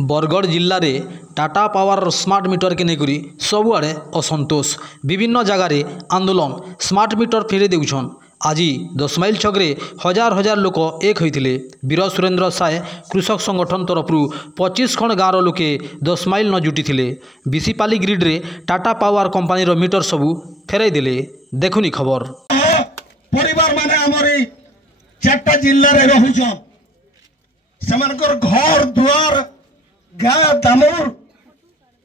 बरगढ़ जिले में Tata power smart meter के नेकरी सबुआड़े असंतोष विभिन्न जगार आंदोलन स्मार्ट मीटर फेरे देउछन। आज 10 माइल छकरे हजार हजार लोक एक होते वीर सुरेंद्र साय कृषक संगठन तरफ 25 खंड गाँव लोके 10 माइल न जुटी बीसीपाली ग्रिड्रे टाटा पावर कंपानी मीटर सबू फेराई देले। देखुनी खबर परिवार माने हमरी चारटा जिल्ला रे रहुछन सेमानकर घर दुआर गाँ दामुर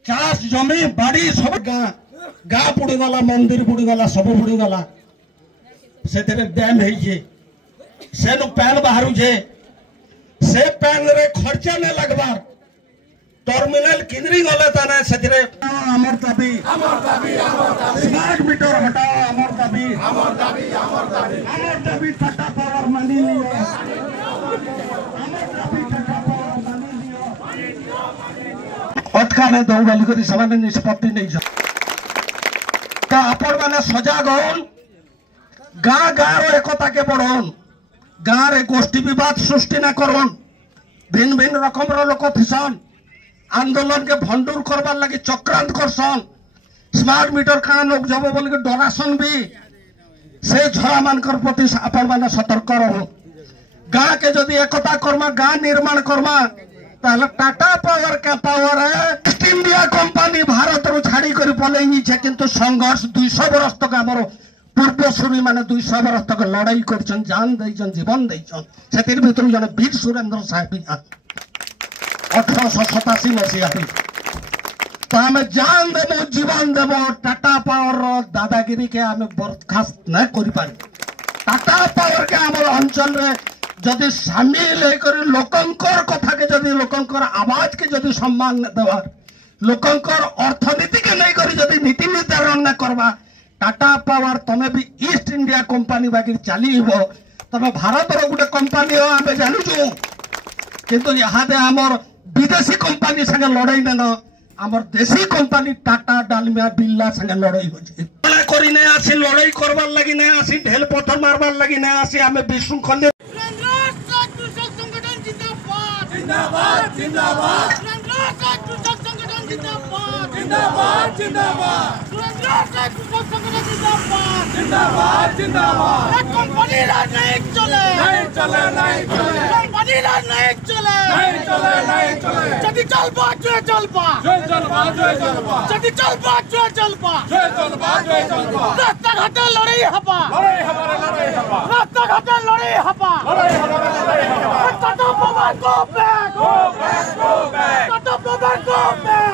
चाष जमी बाड़ी सब गाँ पुड़ीगला मंदिर पुड़ीगला सब पुड़ीगला से डैम से पैन बाहर से पैन रे खर्चा नहीं लगवार टर्मिनल किनरी गले ताने से अमर दाबी स्मार्ट मीटर हटाओ अमर दाबी टाटा पावर मानी लियो अटकाने दो बोलिक से निष्पत्ति नहीं तो आपण मैंने सजाग होन गाँ गाँव एकता के बढ़न गाँव रे गोष्ठी विवाद सृष्टि न करन भिन्न भिन्न रकम लोक थिसन आंदोलन के भंडूर करवार लगी चक्रांत करसन स्मार्ट मीटर कहाँ लोग जब बोल के डरासन भी से झरा मानकर प्रति आपण मैंने सतर्क रहन गाँ के जदि एकता करमा गाँ निर्माण करमा ताहले टाटा पावर का पावर है ईस्ट इंडिया कंपनी भारत रो छाड़ी कर पलैनी छे किंतु संघर्ष 200 वर्ष तक हमरो पूर्वसूरी माने 200 वर्ष तक लड़ाई करछन जान दैछन जीवन दैछन सेतिर भितर जने वीर सुरेंद्र साहेब 1887 मसीहा तो आम जान देव जीवन देव टाटा पावर दादागिरी के आम बर्खास्त न कर टाटा पावर के आम अंचल रे जदि सामिल होकर लोकंकर कथा के जदि लोकंकर आवाज के जदि सम्मान देवार लोकंकर अर्थनीति के नहीं करी जदि नीति निर्धारण न करवा टाटा पावर तमे भी ईस्ट इंडिया कंपनी बाकी चली हो तमे भारत रो गुटे कंपनी हो आमे जानू छु किंतु यहाँ दे हमर विदेशी कंपनी संगे लड़ाई न हमर देशी कंपनी टाटा डालमिया बिरला संगे लड़ाई हो जे बड़ा करी नै आसी लड़ाई करबार लागि नै आसी ढेल पत्थर मारबार लागि नै आसी आमे विशृंखल जिंदाबाद जिंदाबाद जिंदाबाद जिंदाबाद जिंदाबाद जिंदाबाद कंपनी राज नहीं चले कंपनी राज नहीं चले जदि चल बा जदि चल बा रास्ता घाटे लड़ाई हबा रास्ता घाटे लड़ाई हबा Tata power go back Tata power go back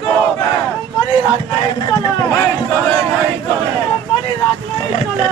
company राज नहीं चले कंपनी राज नहीं चले